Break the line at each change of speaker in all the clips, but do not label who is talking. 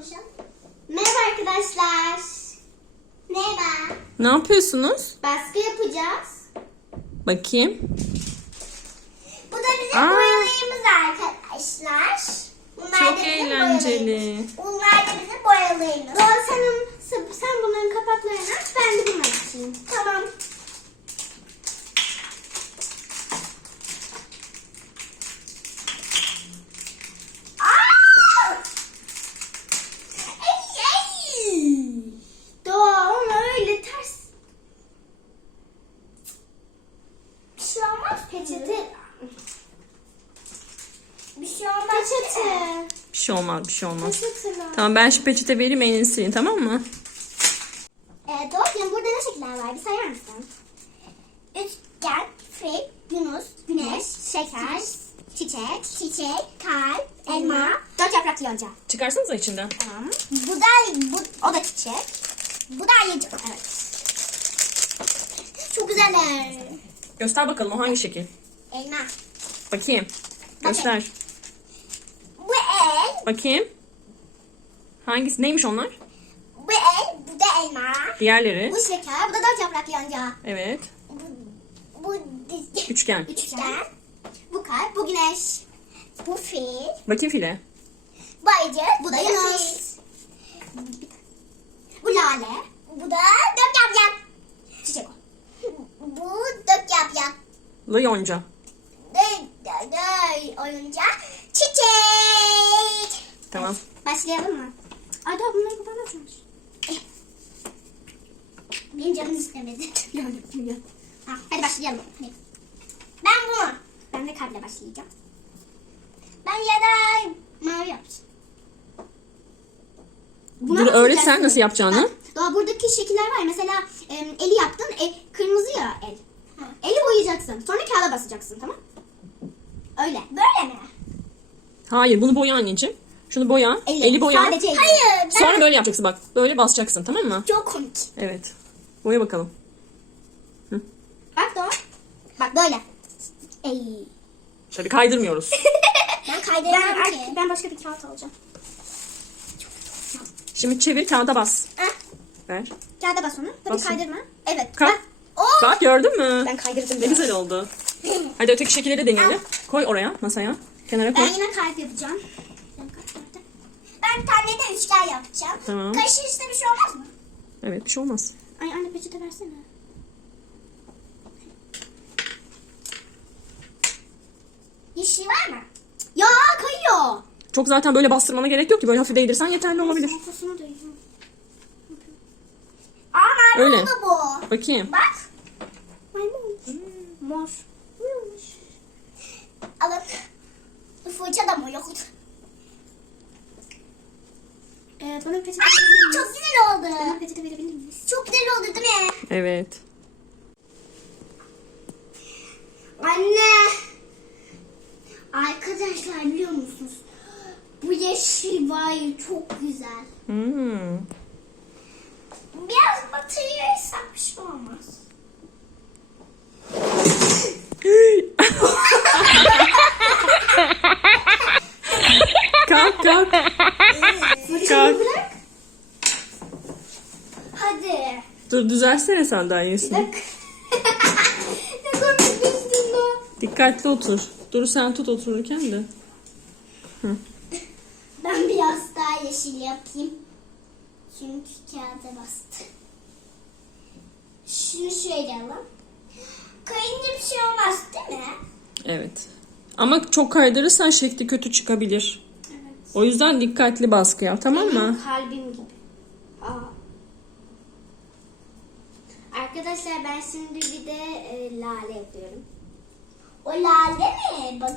konuşalım. Merhaba arkadaşlar. Merhaba.
Ne yapıyorsunuz?
Baskı yapacağız.
Bakayım.
Bu da bizim boyalarımız arkadaşlar. Bunlar
Çok
da bizim
eğlenceli.
boyalarımız. Bunlar da bizim boyalarımız. Doğru, sen bunların kapaklarını aç, ben de bunu açayım. Tamam. Doğa onu öyle ters. Bir şey olmaz. Peçete. Bir şey olmaz. Peçete.
Bir şey olmaz, bir şey olmaz.
Peçete var.
Tamam, ben şu peçete vereyim, elini silin, tamam mı?
Doğrucan burada ne şekiller var? Bir sayar mısın? Üçgen, fil, yunus, güneş, şeker, çiçek, kalp, elma, dört yapraklı yonca.
Çıkarsanıza içinden.
Tamam. O da çiçek. Bu da ayıcık. Evet. Çok güzeller.
Göster bakalım o hangi şekil.
Elma.
Bakayım. Göster.
Bu el,
Bakayım. Hangisi? Neymiş onlar?
bu el, bu da elma.
Diğerleri.
Bu şeker, bu da dört yapraklı yonca.
Evet.
Bu
Üçgen.
üçgen. Bu kalp, bu güneş. Bu fil.
Bakayım file.
Bu ayıcık, bu da yunus. Bu lale. Bu da dört yaprak. Çiçek o. Bu dört yaprak.
Yonca.
Oyunca çiçek.
Tamam.
Başlayalım mı? Ay daha bunları kapatmamış. Benim canım istemedi. Hadi başlayalım. Hadi. Ben bunu. Ben de kalple başlayacağım. Ben ya da mavi yapacağım.
Dur, öğret sen nasıl yapacağını.
Daha buradaki şekiller var. Mesela eli yaptın. Kırmızı ya el. Eli boyayacaksın. Sonra kağıda basacaksın, tamam? Öyle. Böyle mi?
Hayır, bunu boya anneciğim. Şunu boya. Eli boya.
Sadece eli. Hayır.
Sonra böyle yapacaksın bak. Böyle basacaksın, tamam mı?
Çok komik.
Evet. Boya bakalım.
Bak Doğa. Bak böyle. Ey.
Tabii kaydırmıyoruz.
Ben kaydıramam ki. Ben başka bir kağıt alacağım.
Şimdi çevir, kağıda bas.
Heh.
Ver.
Kağıda bas onu. Tabii
Basın.
kaydırma. Evet.
Kalk.
Oh.
Bak, gördün mü?
Ben kaydırdım.
Ne güzel oldu. Hadi öteki şekilleri deneyelim. Koy oraya, masaya. Kenara koy.
Ben yine kalp yapacağım. Ben bir tane de üçgen yapacağım.
Tamam.
Karışırsa bir şey olmaz mı?
Evet, bir şey olmaz.
Ay anne peçete versene. Yeşil var mı? Ya kayıyor.
Çok zaten böyle bastırmana gerek yok ki. Böyle hafif değdirsen yeterli olabilir.
Kafasına değiyor. Aa mavi
Öyle.
oldu bu.
Bakayım.
Bak. Maymun. Mor. Buyurmuş. Alın. Fırça da mı yoktu? Bana peçete verebilir miyiz? Çok güzel oldu. Bana peçete verebilir miyiz? Çok güzel oldu değil mi?
Evet.
Anne. Arkadaşlar biliyor musunuz? Bu yeşil var ya çok güzel. Biraz batırırsak bir şey olmaz.
Kalk kalk.
Fırçamı bırak. Hadi.
Dur, düzelsene sandalyesini.
Bak. Ne komikmişsin bu.
Dikkatli otur. Dur, sen tut otururken de.
Ben biraz daha yeşil yapayım. Çünkü kağıda bastı. Şunu şöyle alalım. Kayınca bir şey olmaz değil mi?
Evet. Ama çok kaydırırsan şekli kötü çıkabilir.
Evet.
O yüzden dikkatli baskı yap, tamam mı?
Kalbim gibi. Aa. Arkadaşlar ben şimdi bir de lale yapıyorum. O lale mi? Bak.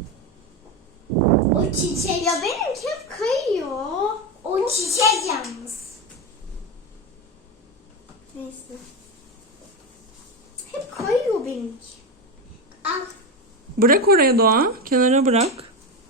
O çiçek. Ya benimki hep kayıyor. O çiçek yalnız. Neyse. Hep kayıyor benimki. Al.
Bırak oraya Doğa. Kenara bırak.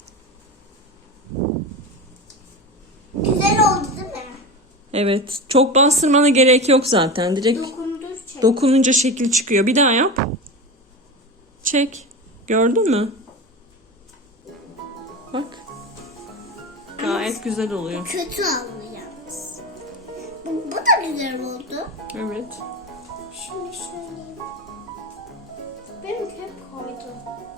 Güzel oldu değil mi?
Evet. Çok bastırmana gerek yok zaten. Direkt
Dokundur çek.
dokununca şekil çıkıyor. Bir daha yap. Çek. Gördün mü? Bak. Gayet Gayet güzel oluyor.
Kötü oldu yalnız. Bu da güzel oldu.
Evet.
Şunu söyleyeyim. Benimki hep koydu.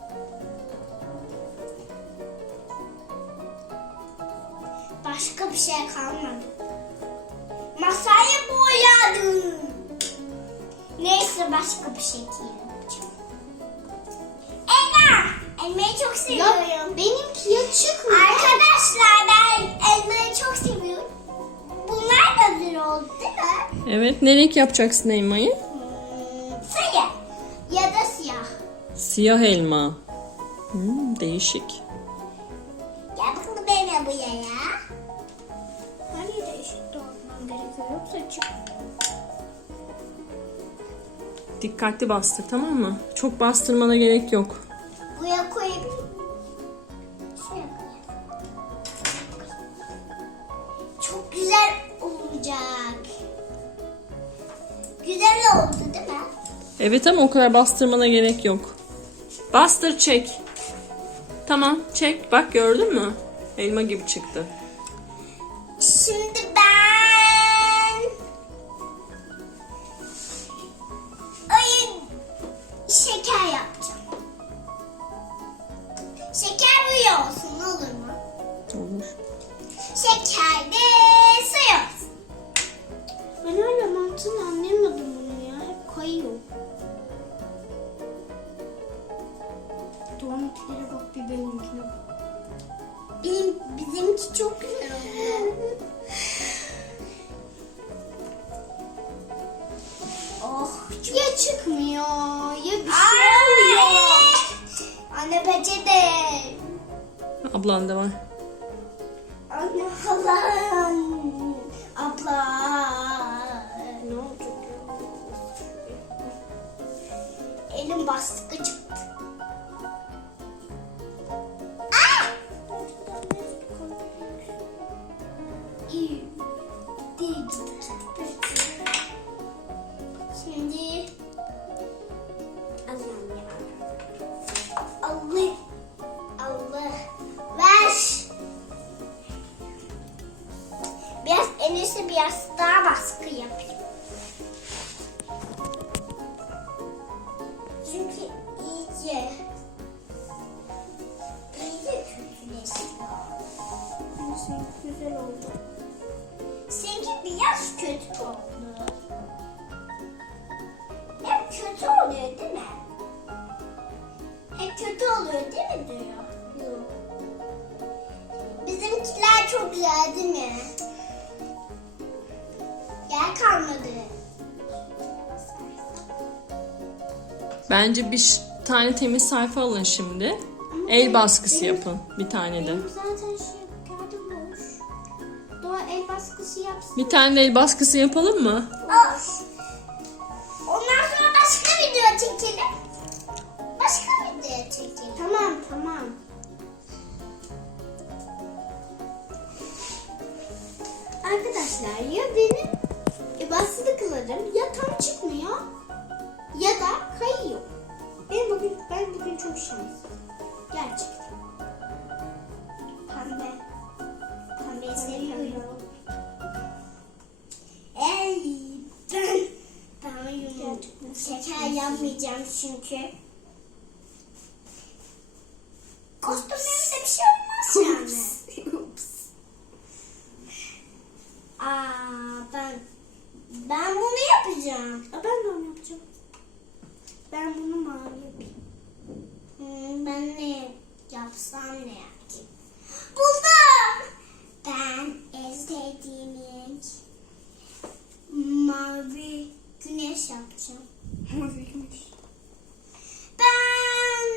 Başka bir şey kalmadı. Masayı boyadım. Neyse başka bir şekilde yapacağım. Elma. Elmayı çok seviyorum. Benimki ya çıkmıyor. Arkadaşlar ben elmayı çok seviyorum. Bunlar da güzel oldu değil mi?
Evet. Ne renk yapacaksın elmayı?
Siyah ya da siyah.
Siyah elma. Değişik.
Gel bakalım benim bu yaya. Hani değişik doğurmam gerekiyor yoksa çık.
Dikkatli bastır, tamam mı? Çok bastırmana gerek yok.
Buraya koyabilir miyim? Şuraya koyayım. Çok güzel olacak. Güzel oldu değil mi?
Evet ama o kadar bastırmana gerek yok. Bastır, çek. Tamam, çek. Bak, gördün mü? Elma gibi çıktı.
Şimdi ben şeker yapacağım. Şeker üye olsun olur mu?
Olur.
Şeker de su olsun. Ben hala mantığını anlayamadım bunu ya. Hep kayıyor. Doğan'ınkilere bak bir benimkine bak. Bizimki çok güzel oluyor. Oh, ya çıkmıyor ya bir şey oluyor. Anne peçete.
Ablan da var.
Anne halan. Abla. Ne oldu? Elim bastıkça çıktı. İyi. Değil. Şimdi Allah'ım ya. Allah. Allah. Ver. Biraz en iyisi biraz daha baskı yapayım. Çünkü iyice kötüleşiyor. Seninki güzel oldu. Seninki biraz kötü oldu. Hep kötü oluyor değil mi? Hep kötü oluyor değil mi diyor? Yok. Bizimkiler çok güzel değil mi? Yer kalmadı.
Bence bir tane temiz sayfa alın şimdi. El baskısı yapın bir tane de.
Benim zaten kağıdım boş. Doğa el baskısı yapsın.
Bir tane de el baskısı yapalım mı?
Ondan sonra başka video çekelim. Başka video çekelim. Tamam tamam. Arkadaşlar ya benim bastıklarım ya tam çıkmıyor ya da kayıyor. Ben bugün çok şanslıyım. Gerçekten. Pembe. Pembeyi seviyorum. Ben şeker yapmayacağım çünkü. Kostümlerimde bir şey olmaz yani. Ben bunu yapacağım. Ben de onu yapacağım. Ben bunu mavi yapayım. Ben ne yapsam ne yapayım? Buldum. Ben en sevdiğim renk mavi güneş yapacağım. Mavi güneş. Ben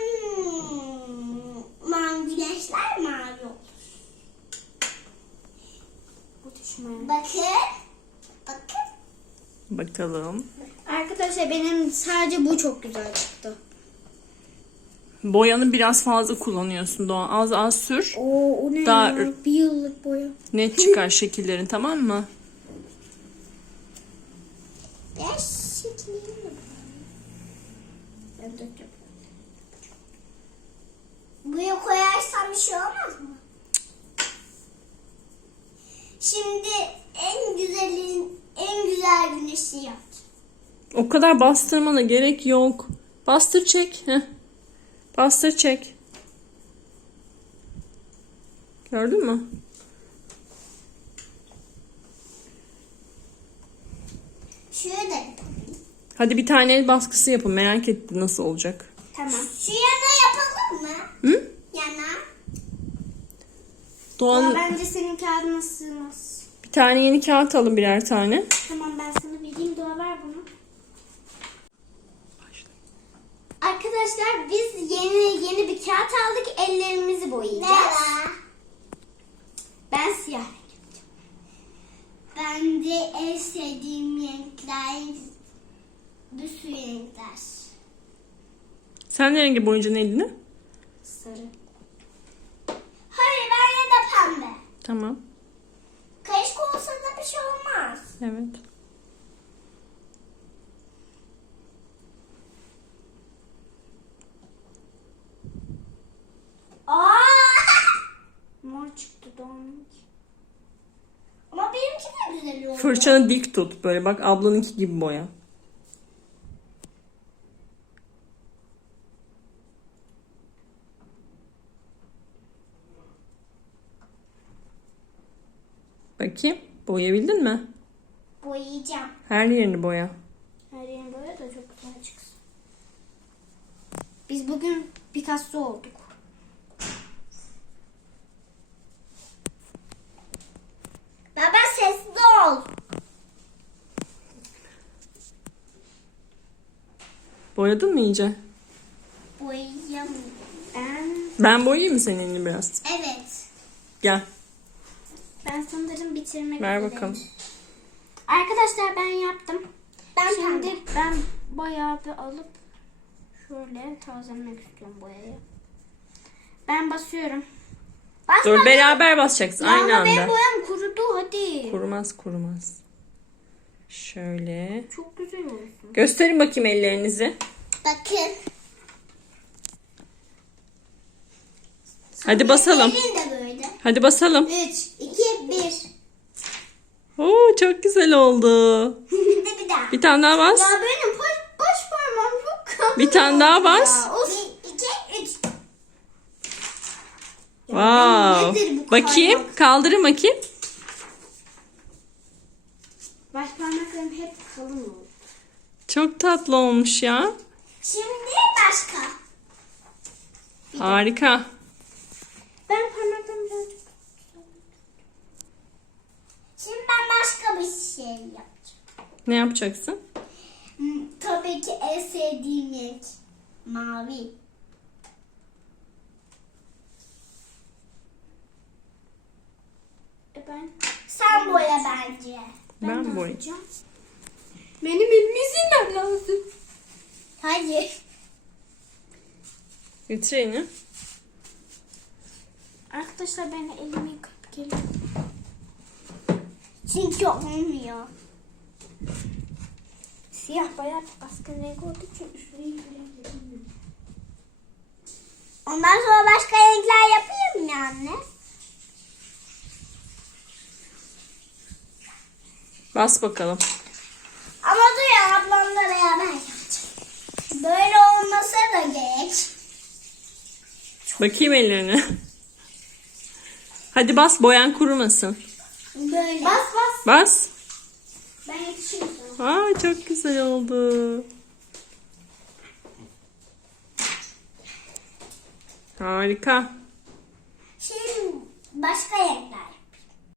mavi güneşler mavi olur. Bakın. Bakın.
Bakalım.
Arkadaşlar benim sadece bu çok güzel çıktı.
Boyanı biraz fazla kullanıyorsun Doğan. Az az sür.
O ne
Daha
ya? Bir yıllık boya.
net çıkar şekillerin, tamam mı?
Ben şeklini buraya koyarsam bir şey olmaz mı? Şimdi en güzel güneşi yap.
O kadar bastırmana gerek yok. Bastır çek. Heh. Bastır çek. Gördün mü?
Şöyle de yapalım.
Hadi bir tane el baskısı yapın. Merak ettim nasıl olacak.
Tamam. Şu yana yapalım mı?
Hı?
Yana.
Doğan
Bence senin kağıdına sığmaz.
bir tane yeni kağıt alın birer tane.
Tamam ben sana vereyim. Doğa ver bunu. Arkadaşlar biz yeni bir kağıt aldık. Ellerimizi boyayacağız. Ben siyah renk yapacağım. Ben de en sevdiğim renkler düz renkler.
Sen ne rengi boyayacaksın elini?
Sarı. Hayır ben ya da pembe.
Tamam.
Karışık olsa da bir şey olmaz.
Evet.
Aa! Mor çıktı donmuş. Ama benimki de güzel oldu.
Fırçanı dik tut. Böyle bak ablanınki gibi boya. Bakayım. Boyayabildin mi?
Boyayacağım.
Her yerini boya.
Her yerin boya da çok güzel çıksın. Biz bugün Picasso olduk. Baba sesli ol.
Boyadın mı iyice?
Boyayacağım.
Ben boyayayım mı senin elini biraz?
Evet.
Gel.
Ben sanırım bitirmek
Ver
üzereyim.
bakalım.
Arkadaşlar ben yaptım. Şimdi ben bayağı bir alıp şöyle tazelemek istiyorum boyayı. Ben basıyorum.
Dur beraber basacaksın
Ya
aynı
ama benim
anda.
boyam kurudu hadi.
Kurumaz. Şöyle.
Çok güzel olsun.
Gösterin bakayım ellerinizi.
Bakın.
Hadi basalım.
Elin de böyle.
Hadi basalım.
3, 2, 1.
Oo çok güzel oldu.
Bir daha.
Bir tane daha bas.
Ya benim baş parmağım çok kalın.
Bir tane daha bas.
Ya, 1, 2, 3.
Wow.
nedir bu
Bakayım.
kaymak?
Kaldırın bakayım.
Baş parmaklarım hep kalın oldu.
Çok tatlı olmuş ya.
Şimdi başka.
Harika.
Ben parmaklarımı birazcık... Şimdi ben başka bir şey yapacağım.
Ne yapacaksın?
Tabii ki en sevdiğim renk. Mavi. Sen boya bence.
Ben boyayayım.
Benim elimi silmem lazım. Hayır.
Getir elini.
Arkadaşlar ben elimi yıkayıp geliyorum. Çünkü olmuyor. Siyah bayağı baskın renk olduğu için üstüne yıkayabilirim. Ondan sonra başka renkler yapayım mı anne?
Bas bakalım.
Ama dur ya ablamla beraber yapacağım. Böyle olmasa da gerek.
Bakayım ellerine. Hadi bas boyan kurumasın.
Böyle. Bas bas.
Bas.
Ben yetişirim.
Aa çok güzel oldu. Harika.
Şimdi başka renkler